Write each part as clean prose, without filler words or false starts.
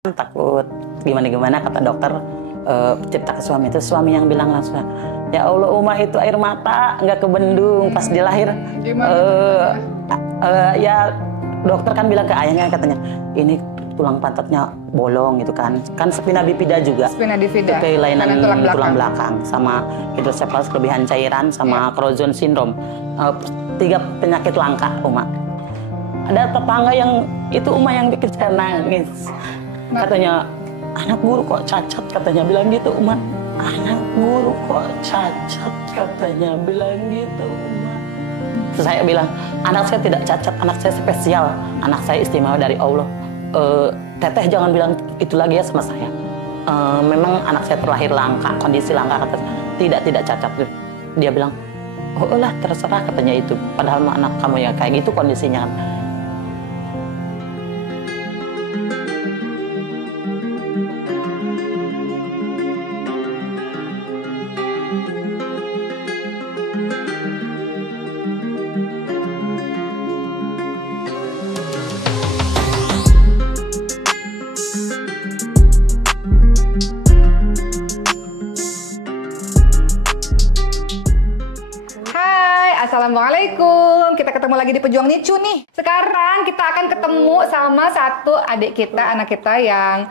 Takut gimana-gimana kata dokter, cerita ke suami, itu suami yang bilang langsung, ya Allah Uma itu air mata nggak kebendung pas dia lahir. Ya dokter kan bilang ke ayahnya, katanya ini tulang pantatnya bolong gitu kan spina bifida juga, kelainan tulang belakang sama hidrosefalus kelebihan cairan sama Crouzon syndrome, 3 penyakit langka Uma. Ada tetangga yang itu Uma yang bikin saya nangis. Katanya, anak guru kok cacat, katanya bilang gitu Uma. Anak guru kok cacat, katanya bilang gitu Uma. Terus saya bilang, anak saya tidak cacat, anak saya spesial, anak saya istimewa dari Allah. Teteh jangan bilang itu lagi ya sama saya. Memang anak saya terlahir langka, kondisi langka, kata tidak cacat. Dia bilang, oh lah terserah, katanya itu. Padahal anak kamu ya kayak gitu kondisinya. Assalamualaikum, kita ketemu lagi di Pejuang Nicu nih. Sekarang kita akan ketemu sama satu adik kita, anak kita yang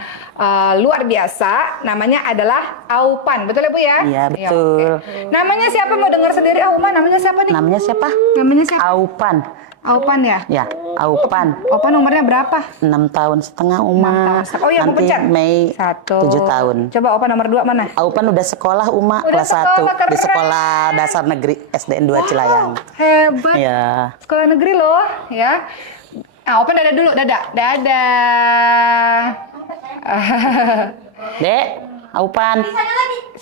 luar biasa. Namanya adalah Aupan, betul ya Bu ya? Iya betul. Ya, okay. Namanya siapa, mau dengar sendiri Aupan? Namanya siapa nih? Namanya siapa? Namanya siapa? Aupan. Aupan ya? Ya, Aupan. Aupan umurnya berapa? 6,5 tahun Uma. Oh iya, nanti Mei 7 tahun. Coba Aupan nomor 2 mana? Aupan udah sekolah Uma, udah kelas 1 di sekolah dasar negeri SDN 2 Cilayang. Hebat. Ya. Sekolah negeri loh, ya. Nah, Aupan dadah dulu, dadah. Dek, Aupan.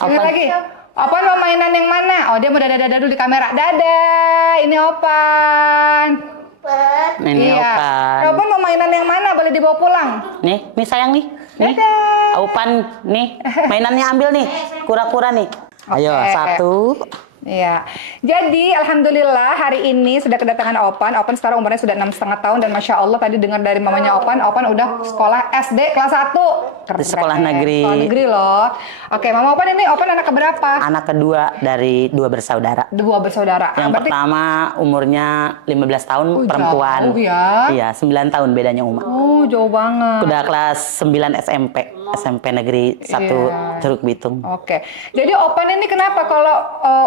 Aupan lagi. Aupan mau mainan yang mana? Oh, dia mau dadah-dadah dulu di kamera. Dadah, ini Aupan. Ini iya. Aupan. Aupan mau mainan yang mana? Boleh dibawa pulang. Nih sayang nih. Dadah. Aupan nih, mainannya ambil nih, kura-kura nih. Ayo, 1. Iya, jadi alhamdulillah hari ini sudah kedatangan Aupan. Aupan sekarang umurnya sudah 6,5 tahun dan masya Allah tadi dengar dari mamanya Aupan udah sekolah SD kelas 1 di sekolah negeri. Sekolah negeri loh. Oke, Mama Aupan ini Aupan anak keberapa? Anak kedua dari 2 bersaudara. 2 bersaudara. Yang pertama umurnya 15 tahun, perempuan. Jauh ya? Iya, 9 tahun bedanya Uma. Oh, jauh banget. Udah kelas 9 SMP negeri 1 Curug Bitung. Oke. Jadi Aupan ini kenapa kalau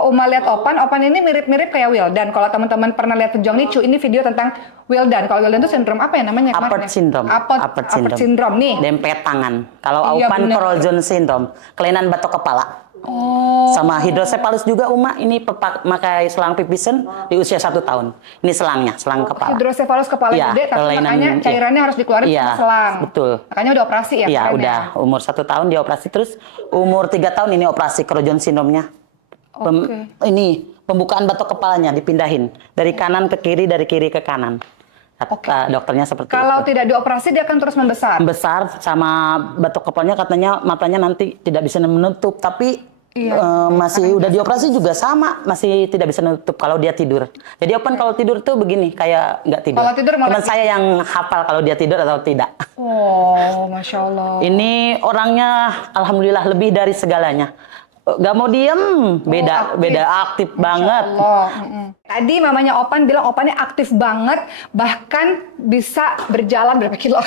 Uma lihat Aupan ini mirip-mirip kayak Wildan. Kalau teman-teman pernah lihat Pejuang Nicu, ini video tentang Wildan. Kalau Wildan itu sindrom apa ya namanya? Apert syndrome. Apert syndrome nih. Dempet tangan. Kalau Aupan Crouzon syndrome, kelainan batok kepala. Oh. Sama hidrosefalus juga Uma, ini pakai selang pipisen di usia 1 tahun. Ini selangnya, selang kepala. Hidrosefalus kepala gede, tapi makanya cairannya harus dikeluarin sama selang. Betul. Makanya udah operasi ya? Iya, udah. Umur 1 tahun dia operasi, terus umur 3 tahun ini operasi Crouzon syndrome-nya. Ini pembukaan batok kepalanya dipindahin dari kanan ke kiri, dari kiri ke kanan. Dokternya seperti kalau itu. tidak dioperasi dia akan terus membesar. Membesar sama batok kepalanya, katanya matanya nanti tidak bisa menutup, tapi masih udah dioperasi juga sama, masih tidak bisa menutup kalau dia tidur. Jadi Aupan kalau tidur tuh begini, kayak nggak tidur. Kalau tidur malah saya yang hafal kalau dia tidur atau tidak. Oh, Masya Allah. Ini orangnya alhamdulillah lebih dari segalanya. Gak mau diem, beda aktif banget. Tadi mamanya Aupan bilang Aupannya aktif banget, bahkan bisa berjalan berapa kilo?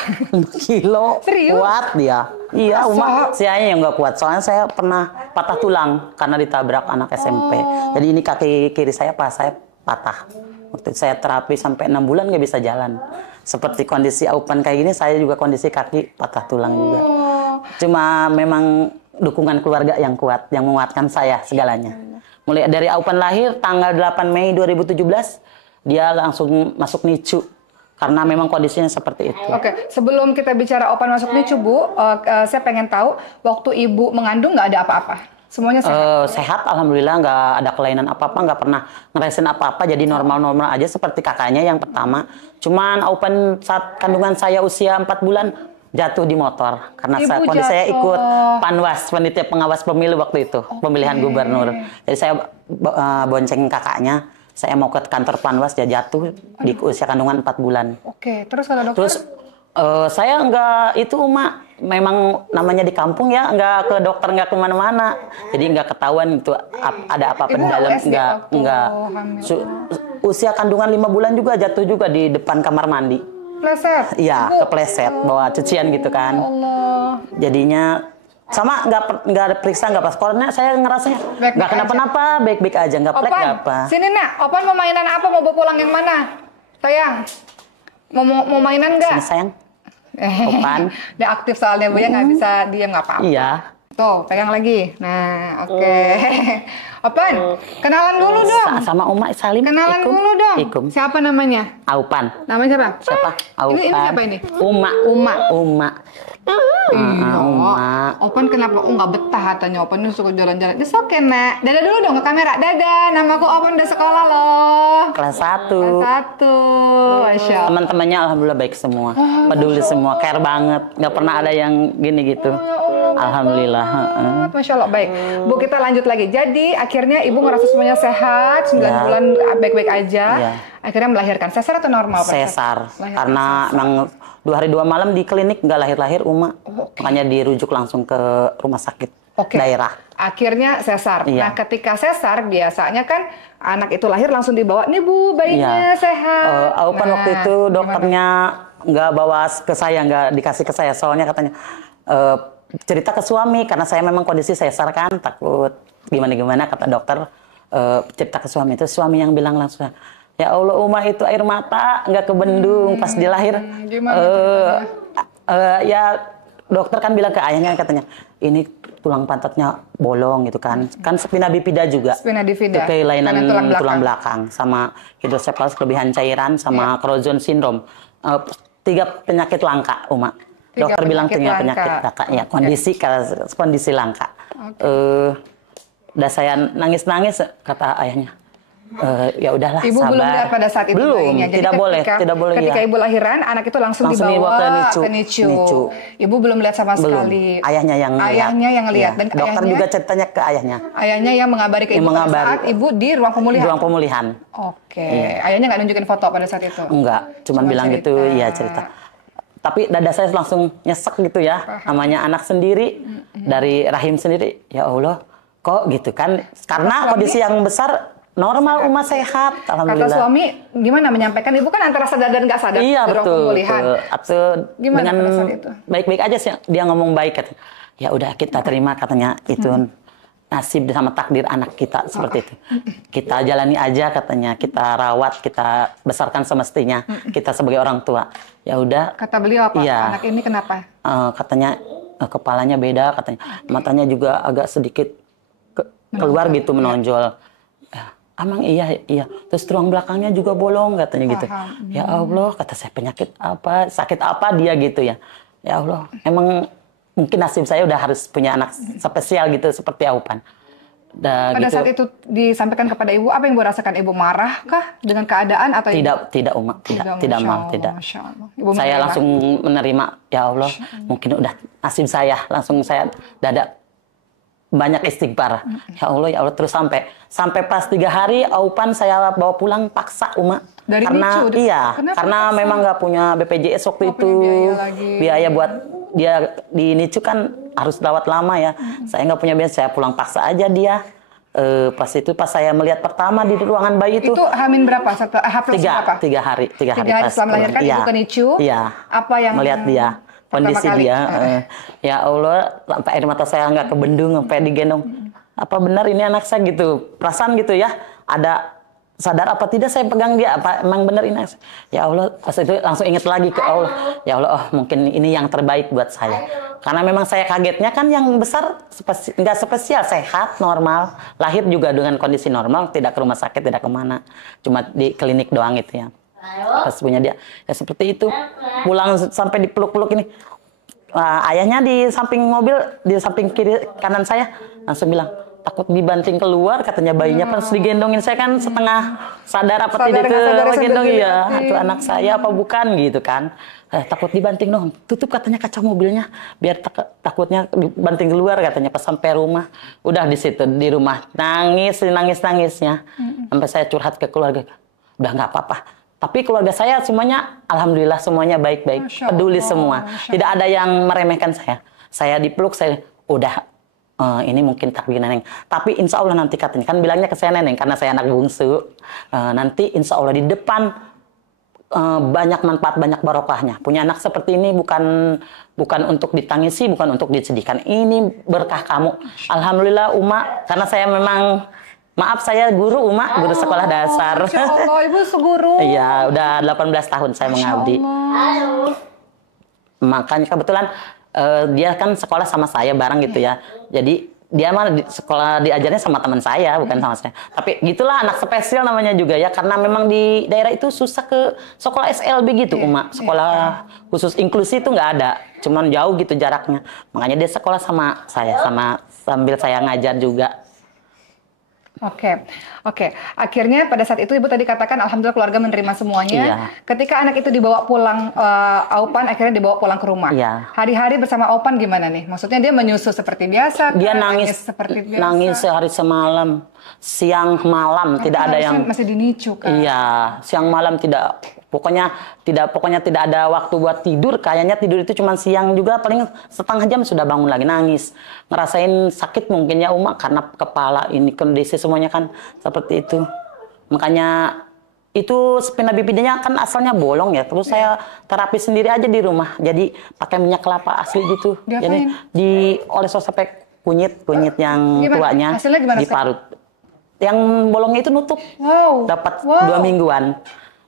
Kilo. Serius? Kuat dia. Iya, Uma saya yang nggak kuat. Soalnya saya pernah patah tulang karena ditabrak anak SMP. Jadi ini kaki kiri saya patah. Waktu itu saya terapi sampai 6 bulan nggak bisa jalan. Seperti kondisi Aupan kayak gini, saya juga kondisi kaki patah tulang juga. Cuma memang dukungan keluarga yang kuat, yang menguatkan saya segalanya. Mulai dari Aupan lahir tanggal 8 Mei 2017, dia langsung masuk Nicu. Karena memang kondisinya seperti itu. Oke, sebelum kita bicara Aupan masuk Nicu, Bu, saya pengen tahu, waktu Ibu mengandung nggak ada apa-apa? Semuanya sehat? Sehat, alhamdulillah, nggak ada kelainan apa-apa, nggak pernah ngerasain apa-apa, jadi normal-normal aja seperti kakaknya yang pertama. Cuman Aupan saat kandungan saya usia 4 bulan, jatuh di motor karena kondisi saya ikut Panwas, panitia pengawas pemilu waktu itu, pemilihan gubernur. Jadi saya bonceng kakaknya, saya mau ke kantor Panwas, dia jatuh di usia kandungan 4 bulan. Terus kata dokter? Terus saya enggak itu Uma memang namanya di kampung ya, nggak ke dokter, nggak kemana-mana, jadi nggak ketahuan itu ada apa-apa di dalam, nggak. Usia kandungan 5 bulan juga jatuh juga di depan kamar mandi. Pleset? Iya, kepleset, bawa cucian gitu kan. Allah. Jadinya sama nggak periksa, nggak pas. Karena saya ngerasanya nggak kenapa-napa, baik-baik aja, nggak plek nggak apa. Sini nak, Opan mau mainan apa? Mau bawa pulang yang mana? Sayang, mau mainan nggak? Sini sayang. Opan. Dia aktif soalnya, Bu ya, nggak bisa diam, nggak apa-apa. Iya. Tuh, pegang lagi. Nah, oke. Opan, kenalan dulu dong. Sama Uma Salim. Kenalan dulu dong. Ikum. Siapa namanya? Aupan. Namanya siapa? Siapa? Aupan. Ini siapa ini? Uma. Iya. Opan kenapa nggak betah katanya? Opan suka jalan-jalan. It's okay, Nak. Dadah dulu dong ke kamera. Dadah. Namaku Opan, udah sekolah loh. Kelas 1. Kelas 1. Masya Allah. Teman-temannya alhamdulillah baik semua. Peduli semua, care banget. Nggak pernah ada yang gini gitu. Alhamdulillah. Masya Allah, baik. Bu, kita lanjut lagi. Jadi akhirnya ibu ngerasa semuanya sehat, 9 bulan baik-baik aja. Ya. Akhirnya melahirkan. Sesar atau normal? Sesar. Karena memang 2 hari 2 malam di klinik nggak lahir-lahir Uma. Makanya dirujuk langsung ke rumah sakit daerah. Akhirnya sesar. Nah, ketika sesar biasanya kan anak itu lahir langsung dibawa, nih Bu, bayinya sehat. Aupan waktu itu dokternya nggak bawa ke saya, nggak dikasih ke saya. Soalnya katanya cerita ke suami, karena saya memang kondisi sesar kan, takut gimana-gimana, kata dokter. Cerita ke suami, itu suami yang bilang langsung, ya Allah Uma itu air mata nggak kebendung pas dia lahir. Ya dokter kan bilang ke ayahnya, katanya ini tulang pantatnya bolong gitu kan, kan spina bifida juga, kelainan tulang belakang sama hidrosephalus kelebihan cairan sama Crouzon syndrome, 3 penyakit langka Uma. Dokter bilang penyakit langka, ya kondisi langka. Udah saya nangis-nangis, kata ayahnya. Ya udahlah, Ibu sabar. belum lihat pada saat itu bayinya. Jadi tidak boleh. Ketika ibu lahiran, anak itu langsung dibawa ke NICU. Ibu belum lihat sama sekali. Ayahnya yang lihat. Dan dokter ayahnya, juga ceritanya ke ayahnya. Ayahnya yang mengabari ke ibu pada saat ibu di ruang pemulihan. Ruang pemulihan. Oke. Ayahnya nggak nunjukin foto pada saat itu? Enggak, cuman bilang cerita. Gitu, ya cerita. Tapi dada saya langsung nyesek gitu ya. Namanya anak sendiri, dari rahim sendiri. Ya Allah, kok gitu kan. Karena kondisi yang besar, normal, Uma sehat. Alhamdulillah. Kata suami, gimana menyampaikan? Ibu kan antara sadar dan nggak sadar. Iya, di ruang pemulihan. Gimana dengan pada saat itu? Baik-baik aja sih. Dia ngomong baik. Katanya. Ya udah, kita terima, katanya. Itu nasib sama takdir anak kita seperti itu. Kita jalani aja, katanya. Kita rawat, kita besarkan semestinya. Kita sebagai orang tua. Ya udah. Kata beliau apa? Iya. Anak ini kenapa? Katanya kepalanya beda, katanya. Matanya juga agak sedikit keluar gitu, menonjol. Emang iya. Terus tulang belakangnya juga bolong, katanya gitu. Ya Allah, kata saya, penyakit apa, sakit apa dia gitu ya. Ya Allah, emang mungkin nasib saya udah harus punya anak spesial gitu seperti Aupan. Pada gitu. Saat itu disampaikan kepada ibu, apa yang ibu rasakan? Ibu marah kah dengan keadaan atau tidak Uma, tidak marah, tidak. Saya langsung menerima, ya Allah, mungkin udah nasib saya, langsung saya banyak istighfar. Ya Allah, terus sampai pas 3 hari Aupan saya bawa pulang paksa Uma. Dari karena NICU? Karena memang nggak punya BPJS waktu itu. Biaya buat dia di NICU kan harus rawat lama ya. Saya nggak punya biaya, saya pulang paksa aja dia. Pas saya melihat pertama di ruangan bayi itu. Itu Hamin berapa? Berapa? 3 hari. 3 hari setelah melahirkan ibu ke NICU. Iya. Apa yang melihat dia? Kondisi dia, ya Allah, sampai air mata saya nggak kebendung, sampai digendong. Apa benar ini anak saya gitu? Perasaan gitu ya, ada sadar apa tidak saya pegang dia, apa emang benar ini? Ya Allah, pas itu langsung ingat lagi ke Allah. Ya Allah, mungkin ini yang terbaik buat saya. Karena memang saya kagetnya kan yang besar nggak spesial, sehat, normal. Lahir juga dengan kondisi normal, tidak ke rumah sakit, tidak kemana. Cuma di klinik doang itu ya. Pas punya dia, ya seperti itu. Pulang sampai dipeluk-peluk ini. Ayahnya di samping mobil, di samping kiri kanan saya, langsung bilang, takut dibanting keluar, katanya bayinya pas digendongin. Saya kan setengah sadar apa tidak itu gendong, ya itu anak saya apa bukan gitu kan. Takut dibanting dong, tutup katanya kaca mobilnya biar takutnya dibanting keluar, katanya. Pas sampai rumah, udah di situ di rumah nangisnya sampai saya curhat ke keluarga, udah nggak apa-apa, Tapi keluarga saya semuanya, alhamdulillah semuanya baik-baik, peduli semua. Tidak ada yang meremehkan saya. Saya dipeluk, saya udah ini mungkin takdir Neneng. Tapi insya Allah nanti katanya, kan bilangnya ke saya Neneng, karena saya anak bungsu. Nanti insya Allah di depan banyak manfaat, banyak barokahnya. Punya anak seperti ini bukan untuk ditangisi, bukan untuk disedihkan. Ini berkah kamu. Alhamdulillah Uma, karena saya memang, maaf saya guru Uma, guru sekolah dasar. Masya Allah, Ibu seguru. Iya, udah 18 tahun saya mengabdi. Makanya kebetulan dia kan sekolah sama saya bareng gitu ya. Jadi dia mah sekolah diajarnya sama teman saya, bukan sama saya. Tapi gitulah anak spesial namanya juga ya, karena memang di daerah itu susah ke sekolah SLB gitu, Uma. Sekolah khusus inklusi itu nggak ada, cuman jauh gitu jaraknya. Makanya dia sekolah sama saya, sambil saya ngajar juga. Oke. Akhirnya pada saat itu Ibu tadi katakan alhamdulillah keluarga menerima semuanya. Iya. Ketika anak itu dibawa pulang, Aupan akhirnya dibawa pulang ke rumah. Iya. Hari-hari bersama Aupan gimana nih? Maksudnya dia menyusu seperti biasa? Dia nangis seperti biasa? Nangis sehari semalam, siang malam tidak ada yang masih dinicu kan? Iya, siang malam tidak. Pokoknya tidak ada waktu buat tidur. Kayaknya tidur itu cuma siang juga, paling setengah jam sudah bangun lagi nangis. Ngerasain sakit mungkin ya Uma, karena kepala ini kondisi semuanya kan seperti itu. Makanya itu spina bifidanya kan asalnya bolong ya. Terus saya terapi sendiri aja di rumah. Jadi pakai minyak kelapa asli gitu. Jadi dioles sampai kunyit yang tuanya diparut. Yang bolongnya itu nutup. Dapat 2 mingguan.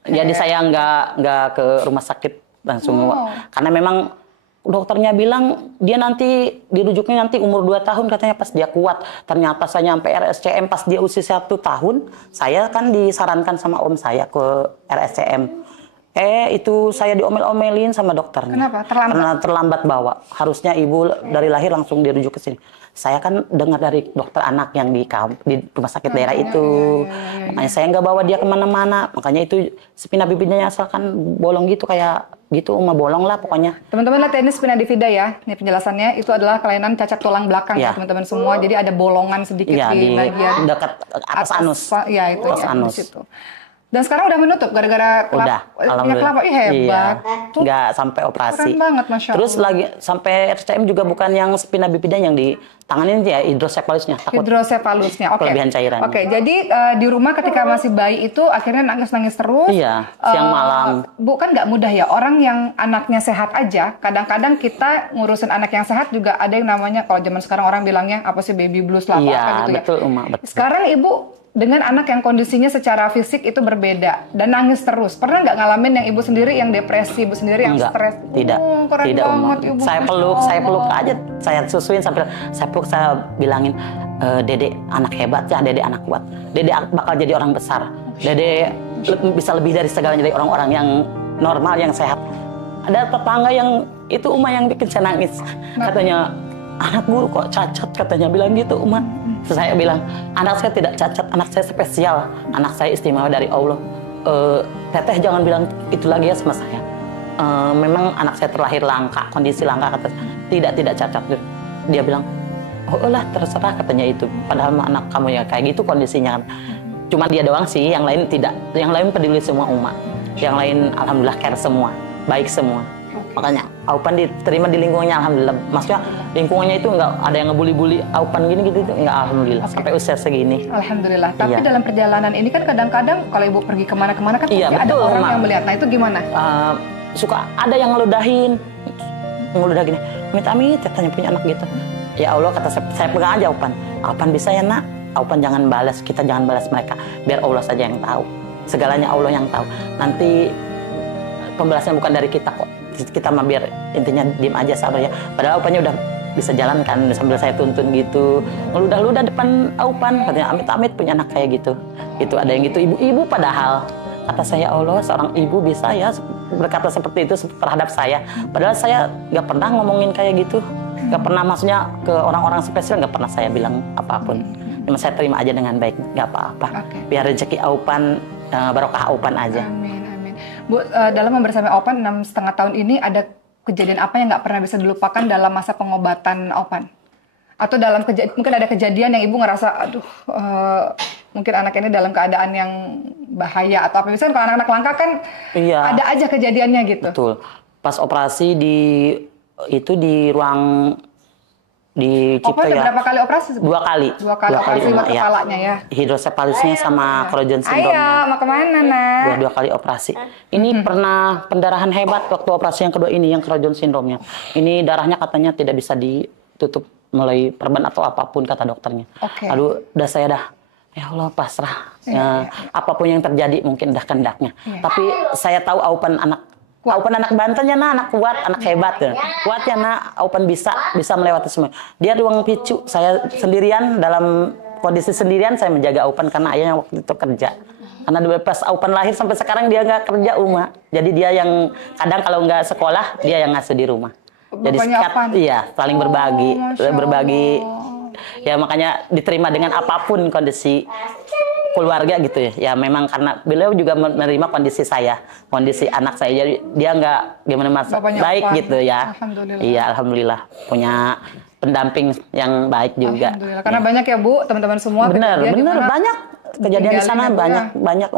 Jadi saya nggak ke rumah sakit langsung, karena memang dokternya bilang dia nanti dirujuknya nanti umur 2 tahun katanya pas dia kuat. Ternyata saya nyampe RSCM pas dia usia 1 tahun, saya kan disarankan sama om saya ke RSCM. Itu saya diomel-omelin sama dokternya. Kenapa? Terlambat? Karena terlambat bawa. Harusnya ibu dari lahir langsung dirujuk ke sini. Saya kan dengar dari dokter anak yang di rumah sakit daerah itu. Makanya saya nggak bawa dia kemana-mana. Makanya itu spina bifidanya asalkan bolong gitu, kayak gitu, bolong lah pokoknya. Teman-teman lihat ini spina bifida ya. Ini penjelasannya, itu adalah kelainan cacat tulang belakang ya teman-teman semua. Jadi ada bolongan sedikit di bagian dekat atas anus. Ya itu atas ya, anus. Itu. Dan sekarang udah menutup gara-gara kelapa. Hebat. Iya, nggak sampai operasi. Keren banget, Masya Allah. Terus lagi sampai RCM juga bukan yang spina bifida yang ditanganin ya, hidrosefalusnya. Hidrosefalusnya, kelebihan cairan. Jadi di rumah ketika masih bayi itu akhirnya nangis-nangis terus. Iya, siang malam. Bu, kan nggak mudah ya, orang yang anaknya sehat aja. Kadang-kadang kita ngurusin anak yang sehat juga ada yang namanya, kalau zaman sekarang orang bilangnya apa sih, baby blues lah, apa gitu ya. Betul, betul. Sekarang Ibu dengan anak yang kondisinya secara fisik itu berbeda dan nangis terus. Pernah nggak ngalamin yang Ibu sendiri yang depresi, Ibu sendiri yang stres? Tidak. Keren tidak, banget, Ibu. Saya peluk aja, saya susuin sampai saya peluk, saya bilangin, Dede anak hebat ya, Dede anak kuat. Dede bakal jadi orang besar. Dede bisa lebih dari segalanya, dari orang-orang yang normal, yang sehat. Ada tetangga yang itu Uma yang bikin saya nangis. Katanya, anak guru kok cacat, katanya bilang gitu Uma. Saya bilang, anak saya tidak cacat, anak saya spesial, anak saya istimewa dari Allah. Teteh jangan bilang itu lagi ya sama saya. Memang anak saya terlahir langka, kondisi langka, kata tidak cacat. Dia bilang, oh lah terserah katanya itu. Padahal anak kamu ya kayak gitu kondisinya. Cuma dia doang sih, yang lain tidak. Yang lain peduli semua Uma. Yang lain alhamdulillah care semua, baik semua. Makanya Aupan diterima di lingkungannya alhamdulillah. Maksudnya lingkungannya itu nggak ada yang ngebully-bully Aupan gini gitu, nggak, alhamdulillah. Sampai usia segini. Alhamdulillah. Tapi dalam perjalanan ini kan kadang-kadang kalau Ibu pergi kemana-kemana kan ada orang yang melihat. Nah itu gimana? Suka ada yang ngeludahin gini, amit-amit katanya punya anak gitu. Ya Allah, kata saya pegang aja Aupan bisa ya nak, Aupan jangan balas, kita jangan balas mereka, biar Allah saja yang tahu, segalanya Allah yang tahu. Nanti pembalasan bukan dari kita kok, kita mah biar intinya diem aja sabar ya. Padahal Aupannya udah bisa jalan kan, sambil saya tuntun gitu, ngeludah-ludah depan Aupan, katanya amit-amit punya anak kayak gitu. Itu ada yang gitu, ibu-ibu padahal. Kata saya, Allah, seorang ibu bisa ya berkata seperti itu terhadap saya. Padahal saya nggak pernah ngomongin kayak gitu. Nggak pernah, maksudnya ke orang-orang spesial nggak pernah saya bilang apapun. Cuma saya terima aja dengan baik, nggak apa-apa. Biar rezeki Aupan, barokah Aupan aja. Amin. Bu, dalam membersama Aupan 6,5 tahun ini ada kejadian apa yang nggak pernah bisa dilupakan dalam masa pengobatan Aupan? Atau dalam mungkin ada kejadian yang Ibu ngerasa, aduh, mungkin anak ini dalam keadaan yang bahaya atau apa. Misalnya kalau anak-anak langka kan ada aja kejadiannya gitu. Betul. Pas operasi di ruang di Cipto ya. Berapa kali operasi? 2 kali. 2 kali operasi buat kepalanya ya. Hidrosepalisnya sama Crohn syndrome. Mau kemana nak? 2 kali operasi. Ini pernah pendarahan hebat waktu operasi yang kedua ini, yang Crohn syndrome-nya. Ini darahnya katanya tidak bisa ditutup melalui perban atau apapun kata dokternya. Aduh, udah saya ya Allah pasrah. Apapun yang terjadi mungkin udah kehendaknya. Tapi saya tahu Aupan anak Banten ya anak kuat, anak hebat ya. Kuat ya Aupan bisa melewati semua. Dia ruang picu, saya sendirian dalam kondisi sendirian saya menjaga Aupan karena ayahnya waktu itu kerja. Karena pas Aupan lahir sampai sekarang dia nggak kerja Jadi dia yang kadang kalau nggak sekolah dia yang ngasuh di rumah. Jadi saling berbagi. Ya makanya diterima dengan apapun kondisi keluarga gitu ya. Ya memang karena beliau juga menerima kondisi anak saya. Jadi dia nggak baik gitu ya. Iya alhamdulillah punya pendamping yang baik juga. Karena banyak ya Bu, teman-teman semua. Benar banyak kejadian di sana banyak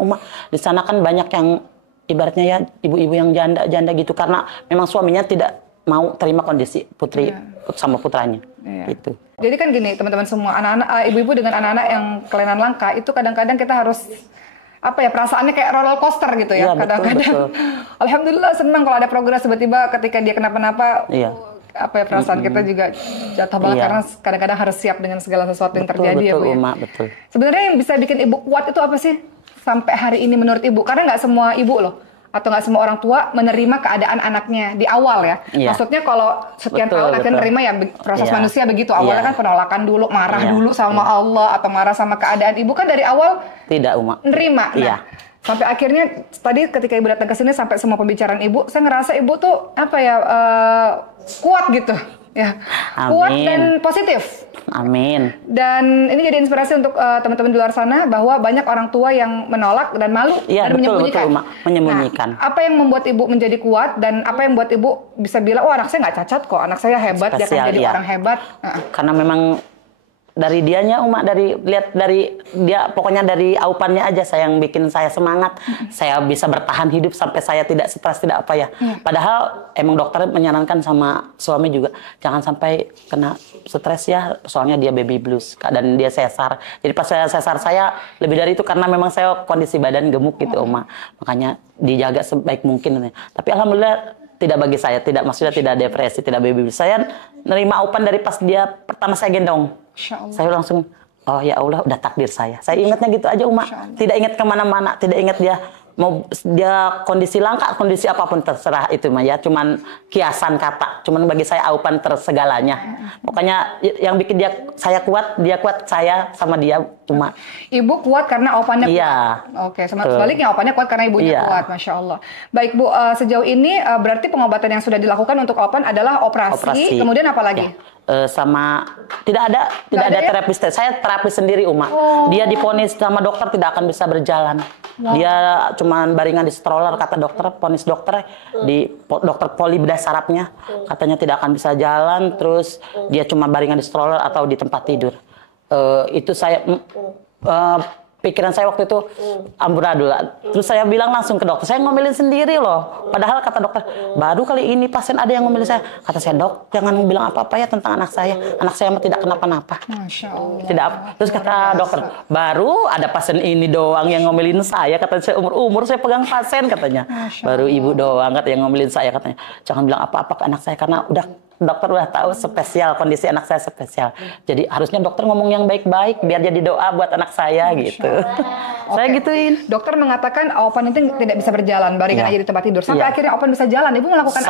di sana kan banyak yang ibaratnya ya ibu-ibu yang janda gitu karena memang suaminya tidak mau terima kondisi putri sama putranya gitu. Jadi kan gini teman-teman semua, anak-anak ibu-ibu dengan anak-anak yang kelainan langka itu kadang-kadang kita harus perasaannya kayak roller coaster gitu ya. Kadang-kadang alhamdulillah senang kalau ada progres, tiba-tiba ketika dia kenapa-napa perasaan kita juga jatuh banget karena kadang-kadang harus siap dengan segala sesuatu yang terjadi ya Bu ya. Betul. Sebenarnya yang bisa bikin ibu kuat itu apa sih sampai hari ini menurut ibu? Karena nggak semua ibu loh atau nggak semua orang tua menerima keadaan anaknya di awal ya. Maksudnya kalau sekian tahun akhirnya menerima ya proses manusia begitu. Awalnya kan penolakan dulu, marah dulu sama Allah atau marah sama keadaan. Ibu kan dari awal tidak nerima. Sampai akhirnya tadi ketika ibu datang ke sini sampai semua pembicaraan ibu, saya ngerasa ibu tuh kuat gitu. Ya. Kuat dan positif. Amin. Dan ini jadi inspirasi untuk teman-teman di luar sana bahwa banyak orang tua yang menolak dan malu dan menyembunyikan. Nah, apa yang membuat ibu menjadi kuat dan apa yang membuat ibu bisa bilang, anak saya nggak cacat kok, anak saya hebat, dia akan jadi orang hebat. Karena memang dari dianya dari dia pokoknya dari Aupannya aja saya yang bikin saya semangat. Saya bisa bertahan hidup sampai saya tidak stres, tidak apa ya. Padahal emang dokter menyarankan sama suami juga jangan sampai kena stres ya, soalnya dia baby blues dan dia sesar. Jadi pas saya sesar saya lebih dari itu karena memang saya kondisi badan gemuk gitu makanya dijaga sebaik mungkin. Tapi alhamdulillah tidak bagi saya, maksudnya tidak depresi, tidak baby blues. Saya nerima Aupan dari pas dia pertama saya gendong. Saya langsung, oh ya Allah udah takdir saya. Saya ingatnya gitu aja tidak ingat kemana-mana, tidak ingat dia kondisi langka, kondisi apapun terserah itu ya. Cuman kiasan kata, cuman bagi saya Aupan tersegalanya. Pokoknya yang bikin saya kuat, dia kuat, saya sama dia cuma. Ibu kuat karena Aupannya kuat. Oke, sebaliknya Aupannya kuat karena ibunya kuat, Masya Allah. Baik Bu, sejauh ini berarti pengobatan yang sudah dilakukan untuk Aupan adalah operasi. Kemudian apa lagi? Sama tidak ada terapis. Saya terapis sendiri dia divonis sama dokter tidak akan bisa berjalan. Dia cuman baringan di stroller kata dokter, vonis dokter di dokter poli bedah sarafnya katanya tidak akan bisa jalan, terus dia cuma baringan di stroller atau di tempat tidur. Itu saya pikiran saya waktu itu amburadul. Terus saya bilang langsung ke dokter, saya ngomelin sendiri loh. Padahal kata dokter, baru kali ini pasien ada yang ngomelin saya. Kata saya, dok, jangan bilang apa-apa ya tentang anak saya. Anak saya mah tidak kenapa-napa. Masya Allah. Tidak. Terus kata dokter, baru ada pasien ini doang yang ngomelin saya. Kata saya, umur saya pegang pasien katanya. Baru ibu doang kata yang ngomelin saya katanya. Jangan bilang apa-apa ke anak saya karena dokter udah tahu spesial, kondisi anak saya spesial. Jadi harusnya dokter ngomong yang baik-baik biar jadi doa buat anak saya gitu. Saya gituin. Dokter mengatakan Aupan itu tidak bisa berjalan, baringan aja di tempat tidur. Sampai akhirnya Aupan bisa jalan. Ibu melakukan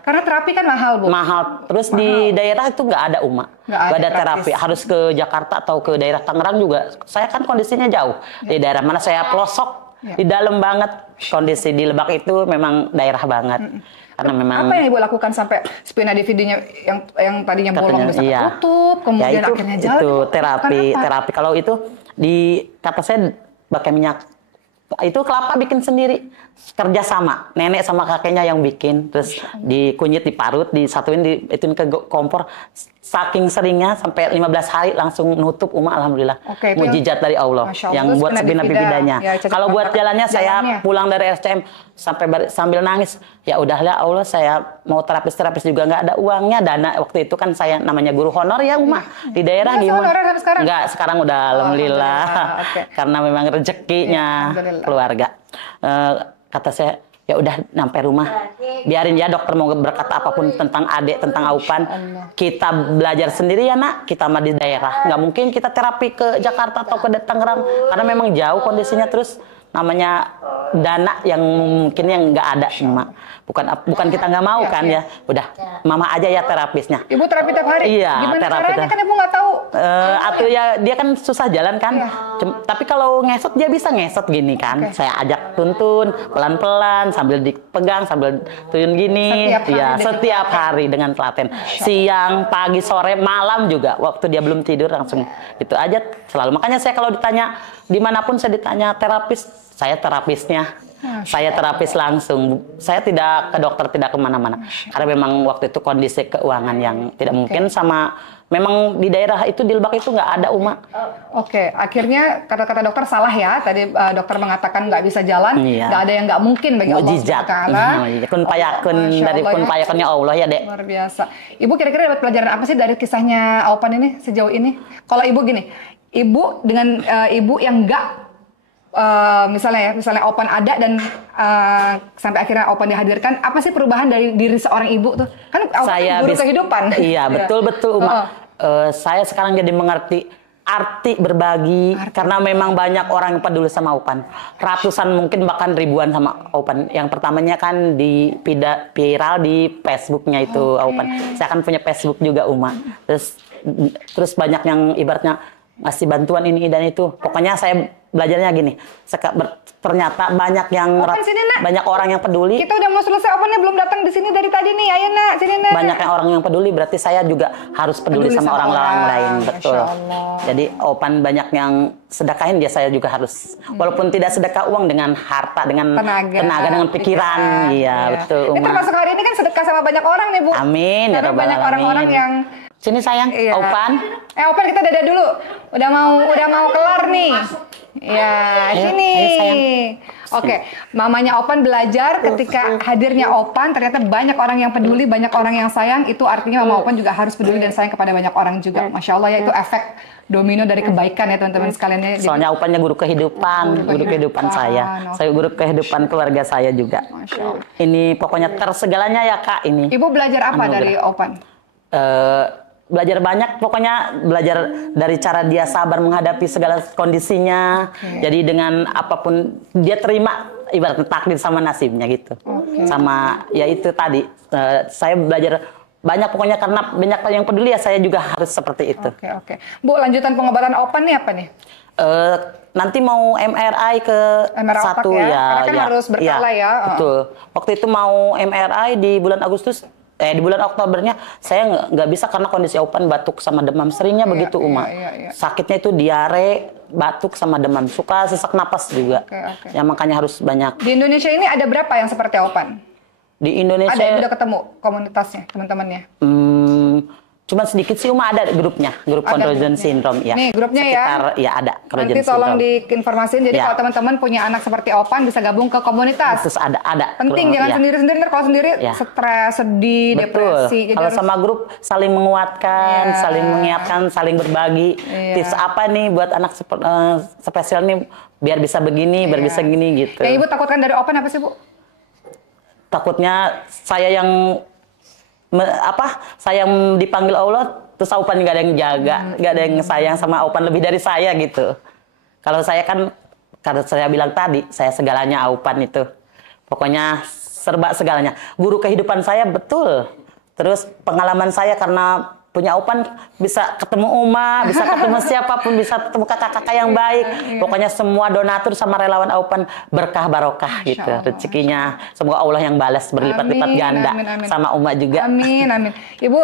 karena terapi kan mahal, Bu. Mahal. Terus di daerah itu nggak ada nggak ada terapi. Harus ke Jakarta atau ke daerah Tangerang juga. Saya kan kondisinya jauh. Di daerah mana saya pelosok, di dalam banget. Kondisi di Lebak itu memang daerah banget. Karena memang apa yang Ibu lakukan sampai spina bifida yang tadinya bolong bisa tutup, kemudian akhirnya jalan? Itu terapi. Kalau itu kata saya pakai minyak itu kelapa bikin sendiri. kerja sama, nenek sama kakeknya yang bikin, terus dikunyit, diparut, disatuin, ituin ke kompor. Saking seringnya sampai 15 hari langsung nutup alhamdulillah. Mujizat dari Allah yang buat sepindah-pindahnya. Ya, kalau buat jalannya saya pulang dari RSCM sambil nangis. Ya udahlah Allah, saya mau terapis juga nggak ada uangnya, dana waktu itu kan saya namanya guru honor ya di daerah gimana? Nggak, sekarang udah alhamdulillah. Karena memang rezekinya keluarga. Kata saya, ya udah sampai rumah, biarin ya dokter mau berkata apapun tentang adik, tentang Aupan, kita belajar sendiri ya nak, kita mah di daerah, nggak mungkin kita terapi ke Jakarta atau ke Tangerang, karena memang jauh kondisinya, terus namanya dana yang mungkin yang nggak ada, bukan kita nggak mau kan ya, udah mama aja ya terapisnya. Ibu terapi tiap hari? Iya, gimana terapi caranya kan ibu nggak tahu? Atau ya dia kan susah jalan kan, tapi kalau ngesot dia bisa ngesot gini kan, saya ajak tuntun pelan-pelan sambil dipegang sambil turun gini, setiap hari dengan telaten, siang, pagi, sore, malam juga, waktu dia belum tidur langsung itu aja selalu. Makanya saya kalau ditanya dimanapun saya ditanya terapis, saya terapisnya. Saya terapis langsung. Saya tidak ke dokter, tidak kemana-mana. Karena memang waktu itu kondisi keuangan yang tidak mungkin, sama memang di daerah itu di Lebak itu nggak ada akhirnya kata-kata dokter salah ya. Tadi dokter mengatakan nggak bisa jalan, nggak ada yang nggak mungkin bagi Allah SWT. Kun payakun dari kun payakunnya Allah ya dek. Luar biasa. Ibu kira-kira dapat pelajaran apa sih dari kisahnya Aupan ini sejauh ini? Kalau ibu gini, ibu dengan ibu yang nggak misalnya Aupan ada dan sampai akhirnya Aupan dihadirkan, apa sih perubahan dari diri seorang ibu tuh? Kan Aupan guru kehidupan. Iya, betul Uma. Saya sekarang jadi mengerti arti berbagi, karena memang banyak orang yang peduli sama Aupan. Ratusan mungkin bahkan ribuan sama Aupan. Yang pertamanya kan viral di Facebooknya itu Aupan. Saya kan punya Facebook juga Uma. Terus banyak yang ibaratnya ngasih bantuan ini dan itu. Pokoknya saya belajarnya gini, ternyata banyak yang banyak orang yang peduli. Kita udah mau selesai, Aupannya belum datang di sini dari tadi nih. Ayo nak, sini nak. Banyak yang orang yang peduli, berarti saya juga harus peduli sama orang lain, betul. Jadi Aupan banyak yang sedekahin, dia saya juga harus. Walaupun tidak sedekah uang, dengan harta, dengan tenaga dengan pikiran. Iya, betul. Ini termasuk hari ini kan sedekah sama banyak orang nih Bu. Amin. Karena banyak orang-orang yang sini sayang, Aupan. Aupan kita dadah dulu. Udah mau kelar nih. Ya, sini. Oke, mamanya Aupan belajar ketika hadirnya Aupan, ternyata banyak orang yang peduli, banyak orang yang sayang. Itu artinya Mama Aupan juga harus peduli dan sayang kepada banyak orang juga. Masya Allah ya, itu efek domino dari kebaikan ya teman-teman sekalian ya. Soalnya Aupannya guru kehidupan, guru kehidupan saya. Saya guru kehidupan keluarga saya juga. Masya Allah. Ini pokoknya tersegalanya ya Kak ini. Ibu belajar apa dari Aupan? Belajar banyak, pokoknya belajar dari cara dia sabar menghadapi segala kondisinya. Jadi dengan apapun dia terima, ibarat takdir sama nasibnya gitu. Sama ya itu tadi, saya belajar banyak pokoknya, karena banyak yang peduli ya, saya juga harus seperti itu. Bu, lanjutan pengobatan Aupan nih apa nih? Nanti mau MRI ke satu ya. Karena kan harus berkala ya. Betul. Waktu itu mau MRI di bulan Agustus. Di bulan Oktobernya saya nggak bisa karena kondisi Aupan batuk sama demam, seringnya begitu Uma. Sakitnya itu diare, batuk sama demam, suka sesak napas juga. Ya makanya harus banyak. Di Indonesia ini ada berapa yang seperti Aupan? Di Indonesia ada, udah ketemu komunitasnya, teman-temannya? Cuma sedikit sih Uma, ada grupnya, grup Condrogen Syndrome ya. Nih grupnya sekitar, ya ada. Nanti tolong diinformasiin. Jadi kalau teman-teman punya anak seperti Aupan bisa gabung ke komunitas. Terus ada. Penting jangan sendiri-sendiri. Kalau sendiri stres, sedih, depresi. Kalau sama grup saling menguatkan, saling mengingatkan, saling berbagi. Tips apa nih buat anak spesial nih biar bisa begini, biar bisa gini gitu. Yang Ibu takutkan dari Aupan apa sih Bu? Takutnya saya yang saya yang dipanggil Allah, terus Aupan nggak ada yang jaga, nggak ada yang sayang sama Aupan lebih dari saya gitu. Kalau saya kan, karena saya bilang tadi, saya segalanya Aupan itu. Pokoknya serba segalanya. Guru kehidupan saya betul. Terus pengalaman saya karena punya Opan bisa ketemu Uma, bisa ketemu siapapun, bisa ketemu kakak-kakak yang baik. Pokoknya semua donatur sama relawan Opan berkah barokah gitu rezekinya. Semoga Allah yang balas berlipat-lipat ganda sama Uma juga. Amin, amin. Ibu,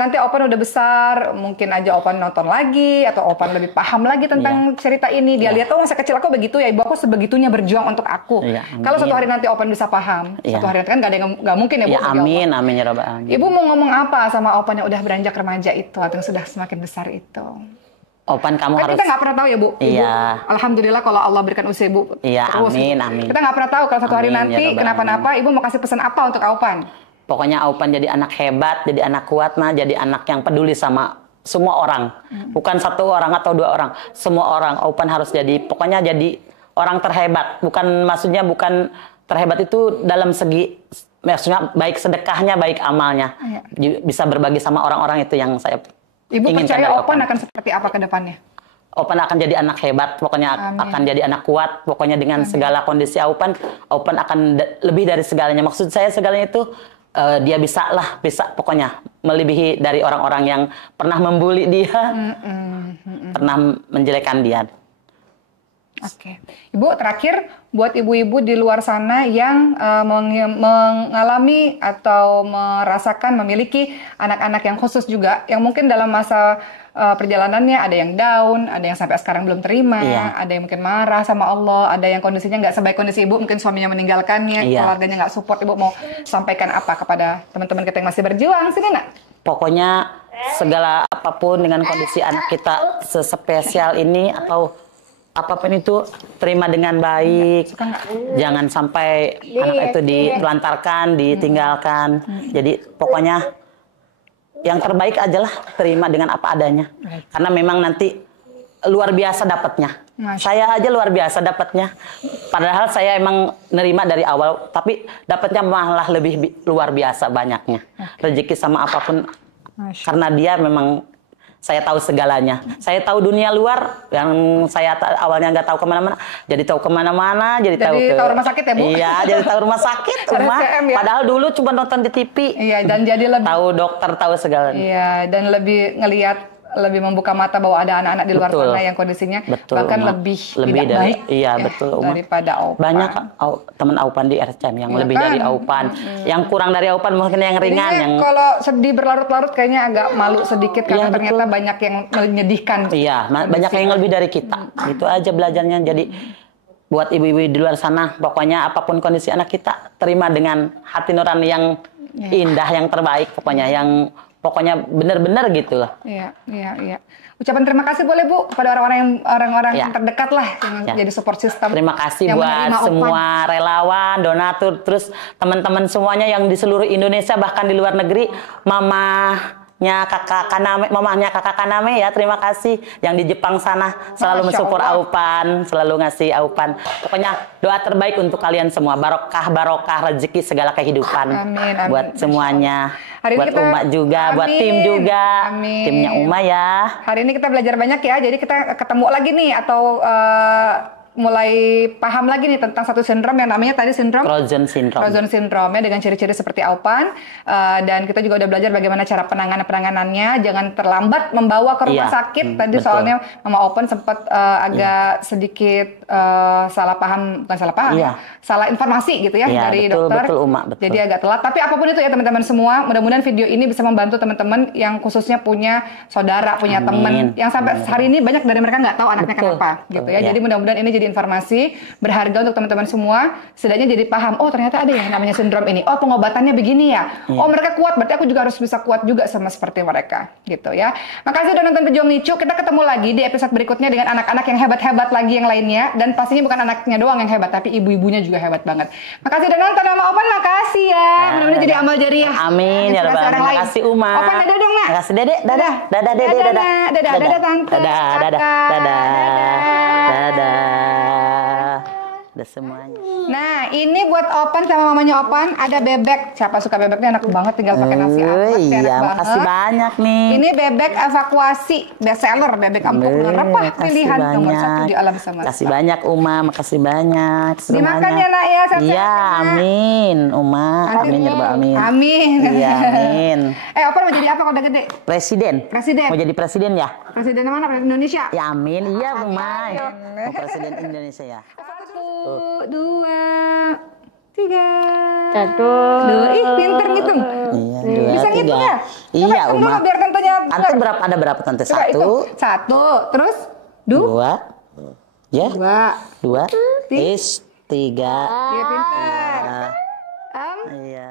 nanti Opan udah besar, mungkin aja Opan nonton lagi atau Opan lebih paham lagi tentang cerita ini. Dia lihat, oh masa kecil aku begitu ya, ibu aku sebegitunya berjuang untuk aku. Kalau suatu hari nanti Opan bisa paham, suatu hari nanti kan nggak mungkin ya Bu. Amin, amin ya Rabbal Alamin. Ibu mau ngomong apa sama Opan yang udah beranjak remaja itu atau yang sudah semakin besar itu? Opan kamu kan harus. Kita nggak pernah tahu ya Bu. Ibu, alhamdulillah kalau Allah berikan usia Ibu. Amin, amin. Kita nggak pernah tahu kalau suatu hari nanti kenapa-napa. Ibu mau kasih pesan apa untuk Opan? Pokoknya Opan jadi anak hebat, jadi anak kuat, jadi anak yang peduli sama semua orang. Bukan satu orang atau dua orang, semua orang. Opan harus jadi, pokoknya jadi orang terhebat. Maksudnya bukan terhebat itu dalam segi, maksudnya baik sedekahnya, baik amalnya. Bisa berbagi sama orang-orang itu yang saya Ibu inginkan. Percaya Opan akan seperti apa ke depannya? Opan akan jadi anak hebat, pokoknya akan jadi anak kuat, pokoknya dengan segala kondisi Opan akan lebih dari segalanya. Maksud saya segalanya itu dia bisa pokoknya melebihi dari orang-orang yang pernah membuli dia, pernah menjelekkan dia. Oke. Ibu, terakhir buat ibu-ibu di luar sana yang mengalami atau merasakan memiliki anak-anak yang khusus juga, yang mungkin dalam masa perjalanannya ada yang down, ada yang sampai sekarang belum terima, ada yang mungkin marah sama Allah, ada yang kondisinya nggak sebaik kondisi ibu, mungkin suaminya meninggalkannya, keluarganya nggak support. Ibu mau sampaikan apa kepada teman-teman kita yang masih berjuang? Sini nak. Pokoknya segala apapun dengan kondisi anak kita sespesial ini atau apapun itu terima dengan baik. Jangan sampai anak itu ditelantarkan, ditinggalkan. Jadi pokoknya yang terbaik aja lah, terima dengan apa adanya. Karena memang nanti luar biasa dapatnya. Saya aja luar biasa dapatnya. Padahal saya emang nerima dari awal, tapi dapatnya malah lebih luar biasa banyaknya. Rezeki sama apapun. Karena dia memang saya tahu segalanya. Saya tahu dunia luar yang saya awalnya nggak tahu kemana-mana. Jadi tahu kemana-mana. Jadi tahu rumah sakit ya Bu? Iya, jadi tahu rumah sakit. Padahal dulu cuma nonton di TV. Iya, dan jadi lebih tahu dokter, tahu segalanya. Iya, dan lebih ngelihat, lebih membuka mata bahwa ada anak-anak di luar sana yang kondisinya bahkan lebih tidak baik daripada Opan. Banyak teman Opan di RCM yang lebih dari Opan, yang kurang dari Opan mungkin yang ringan. Yang kalau sedih berlarut-larut kayaknya agak malu sedikit karena ternyata banyak yang menyedihkan. Iya, banyak yang lebih dari kita. Itu aja belajarnya. Jadi buat ibu-ibu di luar sana, pokoknya apapun kondisi anak kita, terima dengan hati nurani yang indah, yang terbaik, pokoknya yang pokoknya benar-benar gitu loh. Iya. Ucapan terima kasih boleh Bu kepada orang-orang yang terdekat lah yang jadi support system. Terima kasih buat semua relawan, donatur, terus teman-teman semuanya yang di seluruh Indonesia bahkan di luar negeri, mamahnya kakak Kaname ya, terima kasih. Yang di Jepang sana selalu mensupport Opan, selalu ngasih Opan. Pokoknya doa terbaik untuk kalian semua, barokah rezeki segala kehidupan. Amin. Buat semuanya. Buat Uma juga, buat tim juga, timnya Uma ya. Hari ini kita belajar banyak ya, jadi kita ketemu lagi nih atau mulai paham lagi nih tentang satu sindrom yang namanya tadi sindrom Frozen syndrome ya, dengan ciri-ciri seperti Opan, dan kita juga udah belajar bagaimana cara penanganannya, jangan terlambat membawa ke rumah sakit. Tadi soalnya Mama Opan sempat agak sedikit salah informasi gitu ya dari dokter. Betul. Jadi agak telat, tapi apapun itu ya teman-teman semua, mudah-mudahan video ini bisa membantu teman-teman yang khususnya punya saudara, punya teman yang sampai hari ini banyak dari mereka nggak tahu anaknya kenapa gitu ya. Jadi mudah-mudahan ini jadi informasi berharga untuk teman-teman semua, setidaknya jadi paham, oh ternyata ada yang namanya sindrom ini, oh pengobatannya begini ya, oh mereka kuat, berarti aku juga harus bisa kuat juga sama seperti mereka gitu ya. Makasih udah nonton Pejuang Nicu, kita ketemu lagi di episode berikutnya dengan anak-anak yang hebat-hebat lagi yang lainnya, dan pastinya bukan anaknya doang yang hebat, tapi ibu-ibunya juga hebat banget. Makasih udah nonton. Mama Opan, makasih ya, mudah-mudahan jadi amal jariah. Amin ya Rabbal Alamin. Makasih Uma. Opan dadah dong nak. Makasih Dedek, dadah Dedek, dadah tante, udah semuanya. Nah, ini buat Opan sama mamanya Opan, ada bebek. Siapa suka bebeknya, enak banget, tinggal pakai nasi anget. Iya, makasih banyak nih. Ini bebek evakuasi, best seller, bebek empuk dengan rempah, pilihan nomor 1 di alam semesta. Makasih banyak Uma, makasih banyak semuanya. Dimakan ya nak ya, iya, amin Uma, amin ya Rabbal Alamin. Amin. Iya, amin. Opan mau jadi apa kalau udah gede? Presiden. Presiden. Mau jadi presiden ya? Presiden mana? Presiden Indonesia? Ya amin, iya Bu Mai. Mau presiden Indonesia ya. 1, 2, 3. 1, 2. Ih, pinter ngitung. Iya, 2, Bisa ngitung ya? Iya, Uma. Biar tentunya. Tante berapa? Ada berapa tante? 1. 1, terus 2. Ya. 2. 3. Iya, pinter. Iya.